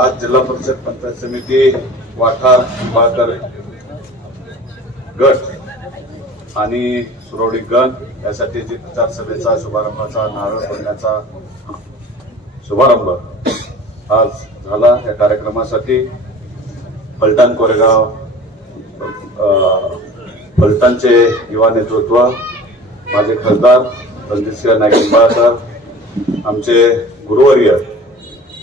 आज जिल्हा परिषद पंचायत समिती वाठार निंबाळकर गट आणि सुरवडी गण यासाठी जी प्रचार सभेचा शुभारंभाचा नारळ फोडण्याचा शुभारंभ आज झाला। या कार्यक्रमासाठी फलटण कोरेगाव फलटणचे युवा नेतृत्व, माझे खासदार रणजितसिंह नाईक निंबाळकर, आमचे गुरुवर्य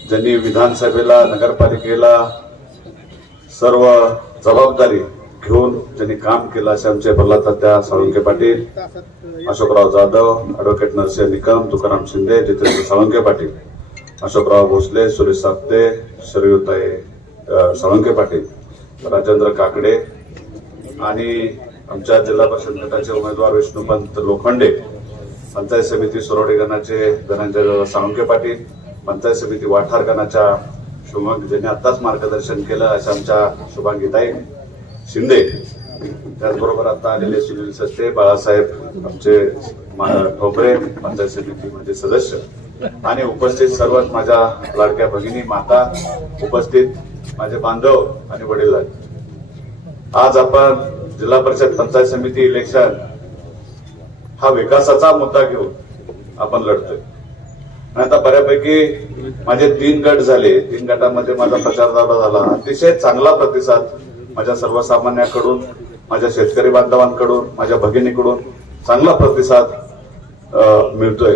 ज्यांनी विधानसभेला नगरपालिकेला सर्व जबाबदारी घेऊन ज्यांनी काम केलं असे आमचे प्रल्हाद साळुंखे पाटील, अशोकराव जाधव, ॲडव्होकेट नरसिंह निकम, तुकाराम शिंदे, जितेंद्र साळुंखे पाटील, अशोकराव भोसले, सुरेश साप्ते, शरयूताई साळुंखे पाटील, राजेंद्र काकडे आणि आमच्या जिल्हा परिषद गटाचे उमेदवार विष्णुपंत लोखंडे, पंचायत समिती सुरवडी गणाचे धनंजय साळुंखे पाटील, पंचायत समिती वाठार गणाच्या शुभांगी ज्यांनी आताच मार्गदर्शन केलं अशा आमच्या शुभांगीताई शिंदे, त्याचबरोबर आता आलेले सुनील सस्ते, बाळासाहेब आमचे ठोकरे, पंचायत समिती म्हणजे सदस्य आणि उपस्थित सर्व माझ्या लाडक्या भगिनी, माता, उपस्थित माझे बांधव आणि वडील। आज आपण जिल्हा परिषद पंचायत समिती इलेक्शन हा विकासाचा मुद्दा घेऊन आपण लढतोय। आता बऱ्यापैकी माझे 3 गट झाले, 3 गटांमध्ये माझा प्रचार दौरा झाला। अतिशय चांगला प्रतिसाद माझ्या सर्वसामान्यांकडून, माझ्या शेतकरी बांधवांकडून, माझ्या भगिनीकडून चांगला प्रतिसाद मिळतोय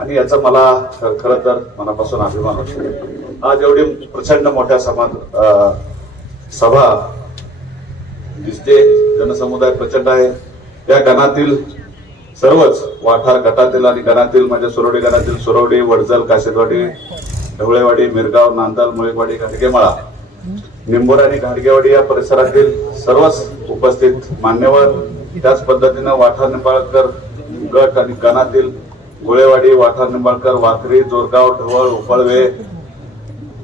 आणि याचा मला खरं तर मनापासून अभिमान वाटतो। आज एवढी प्रचंड मोठ्या सभा दिसते, जनसमुदाय प्रचंड आहे। त्या गणातील सर्वच वाठार गटातील आणि गणातील म्हणजे सुरवडी गणातील सुरवडी, वडजल, काशेदवाडी, ढवळेवाडी, मिरगाव, नांदल, मुळेवाडी, घाडगेमाळा, निंबोर आणि घाडगेवाडी या परिसरातील सर्वच उपस्थित मान्यवर, त्याच पद्धतीनं वाठार निंबाळकर गट आणि गणातील गोळेवाडी, वाठार निंबाळकर, वाखरी, जोरगाव, ढवळ, उपळवे,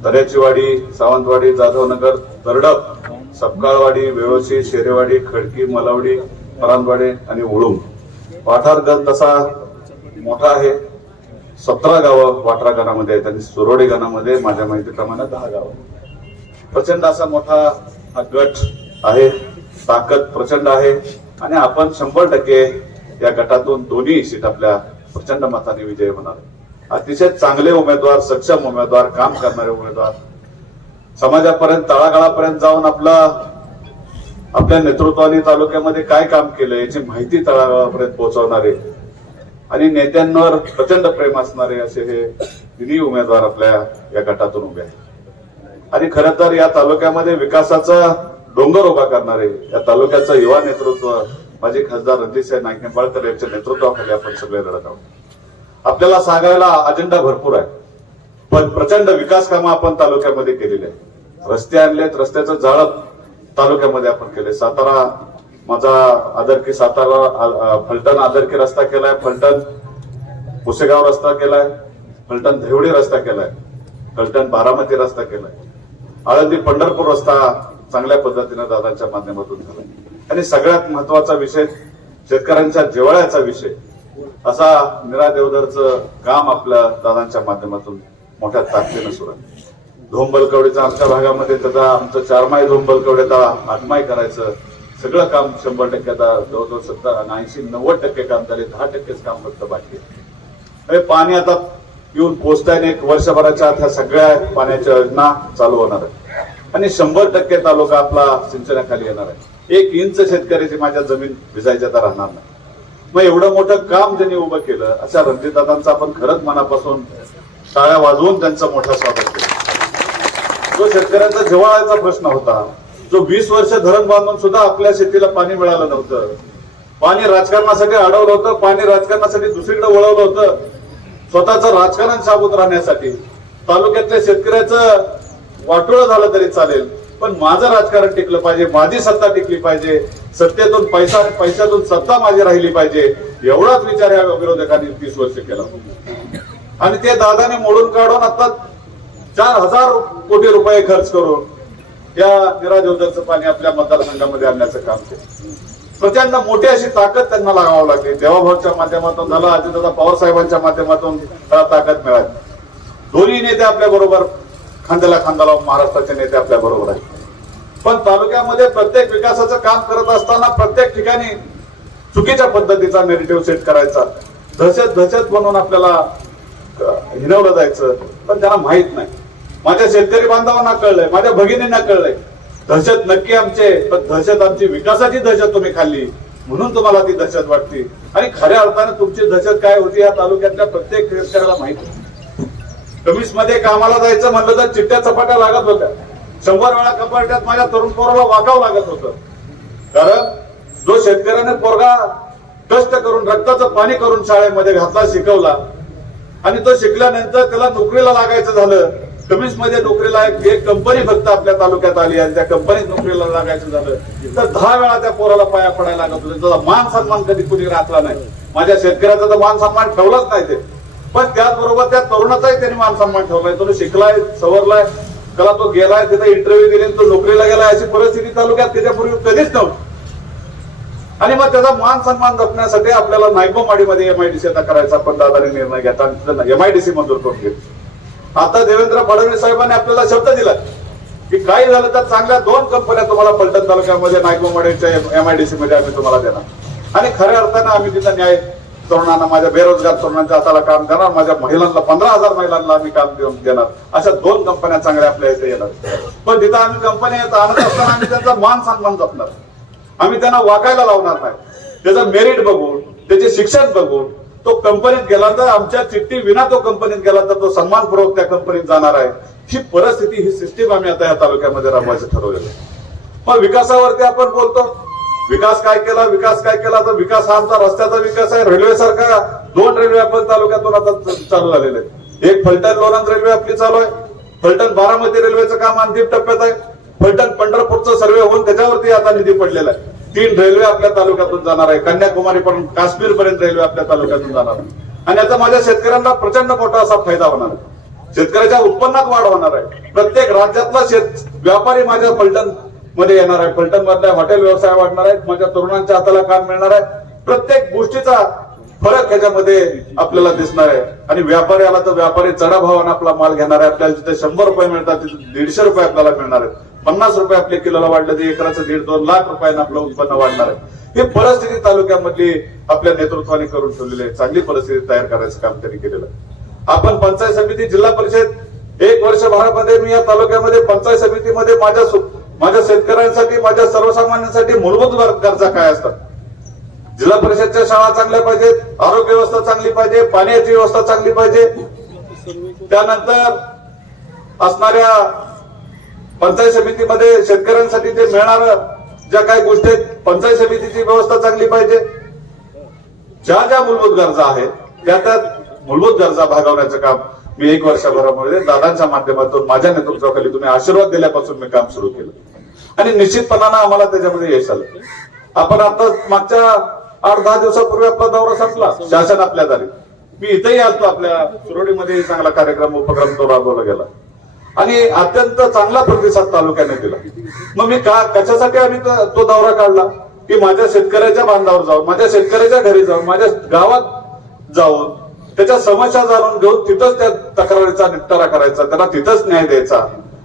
दर्याचीवाडी, सावंतवाडी, जाधवनगर, तरडप, सपकाळवाडी, वेळोशी, शेरेवाडी, खडकी, मलवडी, परांदवाडी आणि उळुंब। वाठार गण तसा मोठा आहे, 17 गावं वाठार गणामध्ये आहेत आणि सुरवडी गणामध्ये माझ्या माहितीप्रमाणे 10 गावं। प्रचंड असा मोठा हा गट आहे, ताकद प्रचंड आहे आणि आपण 100% या गटातून दोन्ही सीट आपल्या प्रचंड मताने विजयी होणार। अतिशय चांगले उमेदवार, सक्षम उमेदवार, काम करणारे उमेदवार, समाजापर्यंत तळागाळापर्यंत जाऊन आपल्या नेतृत्वाने तालुक्यामध्ये काय काम केलं याची माहिती तळागाळापर्यंत पोहोचवणारे आणि नेत्यांवर प्रचंड प्रेम असणारे असे हे तिन्ही उमेदवार आपल्या या गटातून उभे आहेत। आणि खरं तर या तालुक्यामध्ये विकासाचा डोंगर उभा करणारे या तालुक्याचं युवा नेतृत्व माझे खासदार रणजितसिंह नाईक निंबाळकर यांच्या नेतृत्वाखाली आपण सगळे लढत आहोत। आपल्याला सांगायला अजेंडा भरपूर आहे, पण प्रचंड विकास कामं आपण तालुक्यामध्ये केलेली आहेत। रस्ते आणलेत, रस्त्याचं जाळं तालुक्यामध्ये आपण केले। सातारा माझा आदरकी सातारा फलटण आदरकी रस्ता केलाय, फलटण पुसेगाव रस्ता केलाय, फलटण धेवडी रस्ता केलाय, फलटण बारामती रस्ता केलाय, आळंदी पंढरपूर रस्ता चांगल्या पद्धतीने दादांच्या माध्यमातून झालाय आणि सगळ्यात महत्वाचा विषय शेतकऱ्यांच्या जिव्हाळ्याचा विषय असा निरा देवधरचं काम आपल्या दादांच्या माध्यमातून मोठ्या ताकदीनं सुरू आहे। धोंबलकवडीचा आमच्या भागामध्ये त्याचा आमचं 4 माय धोंबलकवड्याचा 8 माय करायचं सगळं काम 100% आता जवळजवळ 80-90% काम झाले, 10%च काम फक्त बाकी आहे। पाणी आता येऊन पोहोचताय, 1 वर्षभराच्या आत ह्या सगळ्या पाण्याच्या योजना चालू होणार आहे आणि 100% तालुका आपला सिंचनाखाली येणार आहे। 1 इंच शेतकऱ्याची माझ्या जमीन भिजायच्या तर राहणार नाही। मग एवढं मोठं काम ज्यांनी उभं केलं अशा रणजितदादांचं आपण खरंच मनापासून टाळ्या वाजवून त्यांचं मोठं स्वागत केलं। जो शेतकऱ्यांचा जिव्हाळ्याचा प्रश्न होता, जो 20 वर्ष धरण बांधून सुद्धा आपल्या शेतीला पाणी मिळालं नव्हतं, पाणी राजकारणासाठी अडवलं होतं, पाणी राजकारणासाठी दुसरीकडे वळवलं होतं, स्वतःचं राजकारण साबूत राहण्यासाठी तालुक्यातल्या शेतकऱ्याचं वाटोळं झालं तरी चालेल, पण माझं राजकारण टिकलं पाहिजे, माझी सत्ता टिकली पाहिजे, सत्तेतून पैसा आणि पैशातून सत्ता माझी राहिली पाहिजे, एवढाच विचार या विरोधकांनी 30 वर्ष केला आणि ते दादाने मोडून काढून आता 4000 कोटी रुपये खर्च करून या निरा देवधरचं पाणी आपल्या मतदारसंघामध्ये आणण्याचं काम केलं। प्रचंड मोठी अशी ताकद त्यांना लागावं लागली। देवाभाऊच्या माध्यमातून झालं, अजितदादा पवार साहेबांच्या माध्यमातून त्याला ताकद मिळाली। दोन्ही नेते आपल्या बरोबर खांद्याला खांदा लावून महाराष्ट्राचे नेते आपल्या बरोबर आहेत. पण तालुक्यामध्ये प्रत्येक विकासाचं काम करत असताना प्रत्येक ठिकाणी चुकीच्या पद्धतीचा नेरेटिव्ह सेट करायचा, दहशत बनवून आपल्याला हिरवलं जायचं. पण त्यांना माहित नाही. माझ्या शेतकरी बांधवांना कळलंय, माझ्या भगिनींना कळलंय, दहशत नक्की आमचे, पण दहशत आमची विकासाची दहशत तुम्ही खाल्ली म्हणून तुम्हाला ती दहशत वाटते. आणि खऱ्या अर्थाने तुमची दहशत काय होती या तालुक्यातल्या प्रत्येक शेतकऱ्याला माहिती. कमिस मध्ये कामाला जायचं म्हणलं तर चिट्ट्या चपाट्या लागत होत्या. 100 वेळा कपाट्यात माझ्या तरुण पोराला वागावं लागत होतं. कारण जो शेतकऱ्याने पोरगा कष्ट करून रक्ताचं पाणी करून शाळेमध्ये घातला, शिकवला, आणि तो शिकल्यानंतर त्याला नोकरीला लागायचं झालं, कमिस मध्ये नोकरीला एक कंपनी फक्त आपल्या तालुक्यात आली आणि त्या कंपनीत नोकरीला लागायचं झालं तर 10 वेळा त्या पोराला पाया पडायला लागत होते. त्याचा मान सन्मान कधी कुणी राखला नाही. माझ्या शेतकऱ्याचा तर मान सन्मान ठेवलाच नाही ते. पण त्याचबरोबर त्या तरुणाचाही त्यांनी मान सन्मान ठेवलाय. तो शिकलाय, सवरलाय, त्याला तो गेलाय, तिथे इंटरव्ह्यू दिली, तो नोकरीला गेलाय. अशी परिस्थिती तालुक्यात त्याच्यापूर्वी कधीच नव्हती. आणि मग त्याचा मान सन्मान जपण्यासाठी आपल्याला नायकोमाडीमध्ये MIDC करायचा पण दादाने निर्णय घेतला आणि MIDC मंजूर करून घेतली. आता देवेंद्र फडणवीस साहेबांनी आपल्याला शब्द दिला की काही झालं तर चांगल्या 2 कंपन्या तुम्हाला फलटण तालुक्यामध्ये नायकोमाडीच्या MIDC मध्ये आम्ही तुम्हाला देणार. आणि खऱ्या अर्थानं आम्ही तिथं न्याय तरुणांना, माझ्या बेरोजगार तरुणांच्या हाताला काम देणार, माझ्या महिलांना 15,000 महिलांना आम्ही काम देणार. अशा 2 कंपन्या चांगल्या आपल्या इथे येणार. पण तिथं आम्ही कंपन्या आणत असताना आम्ही त्यांचा मान सन्मान जपणार. आम्ही त्यांना वाकायला लावणार नाही. त्याचं मेरिट बघून, त्याचे शिक्षण बघून तो कंपनीत गेला तर आमच्या चिठ्ठी विना तो कंपनीत गेला तर तो सन्मानपूर्वक त्या कंपनीत जाणार आहे. ही परिस्थिती, ही सिस्टीम आम्ही आता या तालुक्यामध्ये राबवायचं ठरवलेलं आहे. मग विकासावरती आपण बोलतो, विकास काय केला, विकास काय केला, तर विकास हा आमचा रस्त्याचा विकास आहे. रेल्वे सारखा 2 रेल्वे आपण तालुक्यातून आता चालू झालेले आहेत. एक फलटण लोणंद रेल्वे आपली चालू आहे. फलटण बारामती रेल्वेचं काम अंतिम टप्प्यात आहे. फलटण पंढरपूरचं सर्वे होऊन त्याच्यावरती आता निधी पडलेला आहे. 3 रेल्वे आपल्या तालुक्यातून जाणार आहे. कन्याकुमारी पर्यंत, काश्मीर पर्यंत रेल्वे आपल्या तालुक्यातून जाणार आहे. आणि याचा माझ्या शेतकऱ्यांना प्रचंड मोठा असा फायदा होणार आहे. शेतकऱ्याच्या उत्पन्नात वाढ होणार आहे. प्रत्येक राज्यातला व्यापारी माझ्या फलटण मध्ये येणार आहे. फलटण मधल्या हॉटेल व्यवसाय वाढणार आहेत. माझ्या तरुणांच्या हाताला काम मिळणार आहे. प्रत्येक गोष्टीचा फरक ह्याच्यामध्ये आपल्याला दिसणार आहे. आणि व्यापारी आला तर व्यापारी चढा भावाने आपला माल घेणार आहे. आपल्याला जिथे 100 रुपये मिळतात तिथे 150 रुपये आपल्याला मिळणार आहेत. 50 रुपये आपल्या किलोला वाढलं तर एकराचं 1.5-2 लाख रुपयानं आपलं उत्पन्न वाढणार आहे. ही परिस्थिती तालुक्यामधली आपल्या नेतृत्वाने करून ठेवलेली आहे. चांगली परिस्थिती तयार करायचं काम त्यांनी केलेलं आहे. आपण पंचायत समिती, जिल्हा परिषद 1 वर्षभरामध्ये मी या तालुक्यामध्ये पंचायत समितीमध्ये माझ्या शेतकऱ्यांसाठी, माझ्या सर्वसामान्यांसाठी मूलभूत गरजा काय असतात. जिल्हा परिषदच्या शाळा चांगल्या पाहिजेत, आरोग्य व्यवस्था चांगली पाहिजे, पाण्याची व्यवस्था चांगली पाहिजे. त्यानंतर असणाऱ्या पंचायत समितीमध्ये शेतकऱ्यांसाठी जे मिळणारं ज्या काही गोष्टी आहेत, पंचायत समितीची व्यवस्था चांगली पाहिजे. ज्या मूलभूत गरजा आहेत त्या मूलभूत गरजा भागवण्याचं काम मी 1 वर्षभरामध्ये दादांच्या माध्यमातून, माझ्या नेतृत्वाखाली, तुम्ही आशीर्वाद दिल्यापासून मी काम सुरू केलं. आणि निश्चितपणानं आम्हाला त्याच्यामध्ये यश आलं. आपण आता मागच्या 8-10 दिवसापूर्वी आपला दौरा संपला, शासन आपल्या दारी. मी इथेही आलतो, आपल्या सुरोडीमध्ये चांगला कार्यक्रम, उपक्रम तो राबवला गेला आणि अत्यंत चांगला प्रतिसाद तालुक्याने दिला. मग मी कशासाठी आम्ही तो दौरा काढला की माझ्या शेतकऱ्याच्या बांधावर जाऊन, माझ्या शेतकऱ्याच्या घरी जाऊन, माझ्या गावात जाऊन त्याच्या समस्या जाणून घेऊन तिथंच त्या तक्रारीचा निपटारा करायचा, त्यांना तिथंच न्याय द्यायचा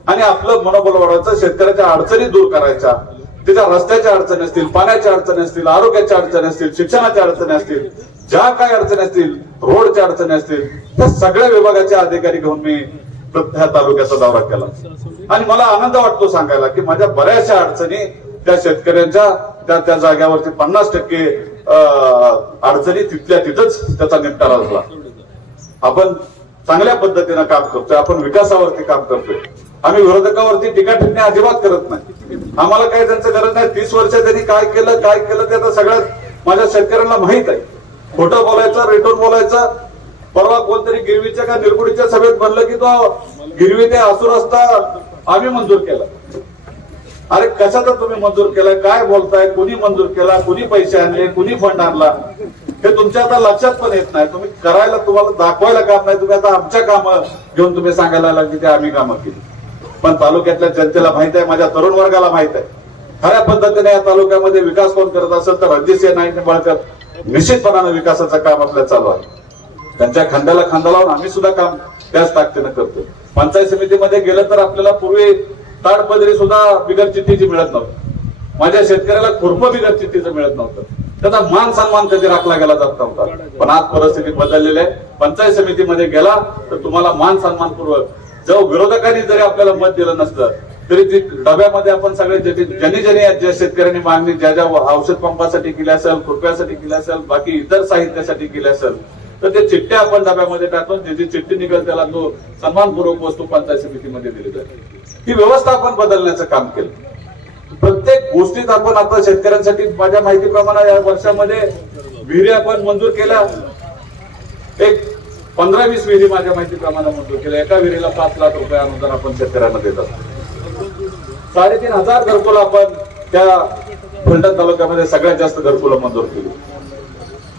आणि आपलं मनोबल वाढवायचं. शेतकऱ्याच्या अडचणी दूर करायच्या. त्याच्या रस्त्याच्या अडचणी असतील, पाण्याच्या अडचणी असतील, आरोग्याच्या अडचणी असतील, शिक्षणाच्या अडचणी असतील, ज्या काही अडचणी असतील, रोडच्या अडचणी असतील, त्या सगळ्या विभागाचे अधिकारी घेऊन मी ह्या तालुक्याचा दौरा केला. आणि मला आनंद वाटतो सांगायला की माझ्या बऱ्याचशा अडचणी त्या शेतकऱ्यांच्या त्या जाग्यावरती 50% अडचणी तिथल्या तिथंच त्याचा निपटारा झाला. आपण चांगल्या पद्धतीनं काम करतोय, आपण विकासावरती काम करतोय. आम्ही विरोधकावरती टीका टिप्पणी अजिबात करत नाही. आम्हाला काही त्यांचं गरज नाही. 30 वर्ष त्यांनी काय केलं ते आता सगळ्यात माझ्या शेतकऱ्यांना माहित आहे. खोटं बोलायचं, रेटून बोलायचं. परवा कोणतरी गिरवीच्या का निरगुडीच्या सभेत म्हणलं की तो गिरवी ते आसूर रस्ता आम्ही मंजूर केला. अरे कशाचा तुम्ही मंजूर केलाय, काय बोलताय, कुणी मंजूर केला, कुणी पैसे आणले, कुणी फंड आणला, हे तुमच्या आता लक्षात पण येत नाही. तुम्ही करायला, तुम्हाला दाखवायला काम नाही. तुम्ही आता आमच्या कामं घेऊन तुम्ही सांगायला लागली की आम्ही कामं केली. पण तालुक्यातल्या जनतेला माहित आहे, माझ्या तरुण वर्गाला माहित आहे खऱ्या पद्धतीने या तालुक्यामध्ये विकास कोण करत असेल तर रणजितसिंह नाईक निंबाळकर निश्चितपणाने विकासाचं काम आपल्या चालू आहे. त्यांच्या खांद्याला खांदा लावून आम्ही सुद्धा काम त्याच ताकदीनं करतो. पंचायत समितीमध्ये गेलं तर आपल्याला पूर्वी ताडपदरी सुद्धा बिगर चिठ्ठीची मिळत नव्हती. माझ्या शेतकऱ्याला खुरप बिगर चिठ्ठीचं मिळत नव्हतं. त्याचा मान सन्मान कधी राखला गेला जात नव्हता. पण आज परिस्थिती बदललेली आहे. पंचायत समितीमध्ये गेला तर तुम्हाला मान सन्मानपूर्वक, जो विरोधकांनी जरी आपल्याला मत दिलं नसतं तरी ती डब्यामध्ये आपण सगळे ज्यांनी ज्या शेतकऱ्यांनी मागणी ज्या ज्या औषध पंपासाठी केली असेल, खुरप्यासाठी केली असेल, बाकी इतर साहित्यासाठी केली असेल, तर ते चिठ्ठ्या आपण डब्यामध्ये टाकून ज्याची चिठ्ठी निघेल त्याला तो सन्मानपूर्वक वस्तू पंचायत समितीमध्ये दिली जाते. ही व्यवस्था आपण बदलण्याचं काम केलं. प्रत्येक गोष्टीत आपण आता शेतकऱ्यांसाठी माझ्या माहितीप्रमाणे या वर्षामध्ये विहिरी आपण मंजूर केल्या. एक 15-20 विहिरी माझ्या माहितीप्रमाणे मंजूर केल्या. एका विहिरीला 5 लाख रुपये अनुदान आपण शेतकऱ्यांना देत असतो. 3,500 घरकुल आपण त्या फलटण तालुक्यामध्ये सगळ्यात जास्त घरकुलं मंजूर केली.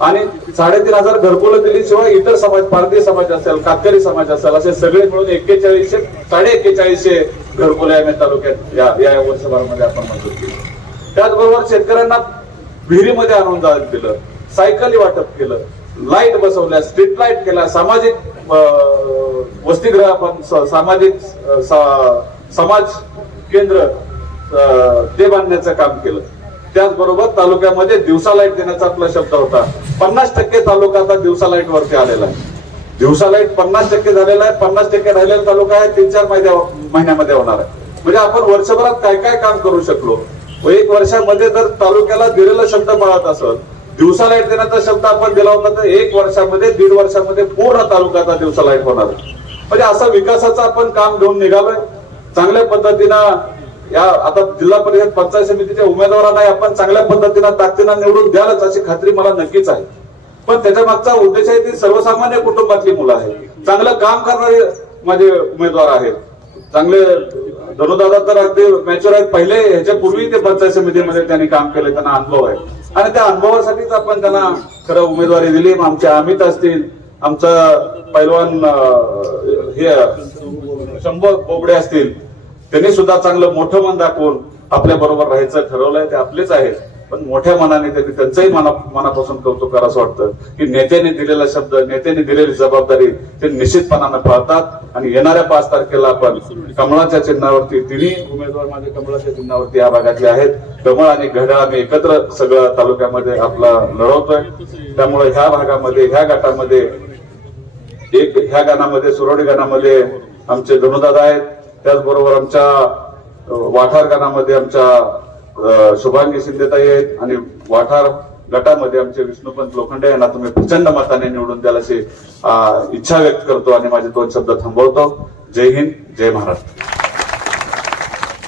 आणि 3,500 घरकुलं दिली. शिवाय इतर समाज, पारधी समाज असेल, कातकरी समाज असेल, असे सगळे मिळून 4100-4150 घरकुलं या तालुक्यात या वर्षभरामध्ये आपण मंजूर केली. त्याचबरोबर शेतकऱ्यांना विहिरीमध्ये आणून दिलं, सायकली वाटप केलं, लाईट बसवल्या, स्ट्रीट लाईट केला, सामाजिक वसतिगृह आपण सामाजिक समाज केंद्र ते बांधण्याचं काम केलं. त्याचबरोबर तालुक्यामध्ये दिवसा लाईट देण्याचा आपला शब्द होता. 50% तालुका आता दिवसा लाईट वरती आलेला आहे. दिवसा लाईट 50% झालेला आहे. 50% राहिलेला तालुका आहे 3-4 महिन्यामध्ये होणार आहे. म्हणजे आपण वर्षभरात काय काय काम करू शकलो. 1 वर्षामध्ये जर तालुक्याला दिलेला शब्द पाळत असेल, दिवसा लाईट देण्याचा शब्द आपण दिला होता, तर 1 वर्षामध्ये 1.5 वर्षामध्ये पूर्ण तालुक्याचा दिवसा लाईट होणार. म्हणजे असं विकासाचं आपण काम घेऊन निघालोय. चांगल्या पद्धतीनं या आता जिल्हा परिषद पंचायत समितीच्या उमेदवारांना आपण चांगल्या पद्धतीनं ताकदीनं निवडून द्यालच अशी खात्री मला नक्कीच आहे. पण त्याच्या मागचा उद्देश आहे ती सर्वसामान्य कुटुंबातली मुलं आहेत, चांगलं काम करणारे माझे उमेदवार आहेत. चांगले धनुदादा तर अगदी मॅच्युअर आहेत. पहिले ह्याच्या पूर्वी ते पंचायत समितीमध्ये त्यांनी काम केले, त्यांना अनुभव आहे. आणि त्या अनुभवासाठीच आपण त्यांना खरं उमेदवारी दिली. आमचे अमित असतील, आमचा पैलवान हे शंभर बोबडे असतील, त्यांनी सुद्धा चांगलं मोठं मन दाखवून आपल्या बरोबर राहायचं ठरवलंय. ते आपलेच आहेत. पण मोठ्या मनाने त्यांनी त्यांचंही मनापासून कौतुक करावं असं वाटतं की नेत्याने दिलेला शब्द, नेत्याने दिलेली जबाबदारी ते निश्चितपणानं पाळतात. आणि येणाऱ्या 5 तारखेला आपण कमळाच्या चिन्हावरती, तिन्ही उमेदवार माझे कमळाच्या चिन्हावरती या भागातले आहेत. कमळ आणि घड्याळ आम्ही एकत्र सगळं तालुक्यामध्ये आपला लढवतोय. त्यामुळे ह्या भागामध्ये, ह्या गटामध्ये, ह्या गाणामध्ये, सुरवडी गाणामध्ये आमचे धनुदादा आहेत. त्याचबरोबर आमच्या वाठार गाणामध्ये आमच्या शुभांगी शिंदेताई आहेत. आणि वाठार गटामध्ये आमचे विष्णुपंत लोखंडे यांना तुम्ही प्रचंड मताने निवडून द्याल अशी इच्छा व्यक्त करतो आणि माझे 2 शब्द थांबवतो. जय हिंद, जय महाराष्ट्र.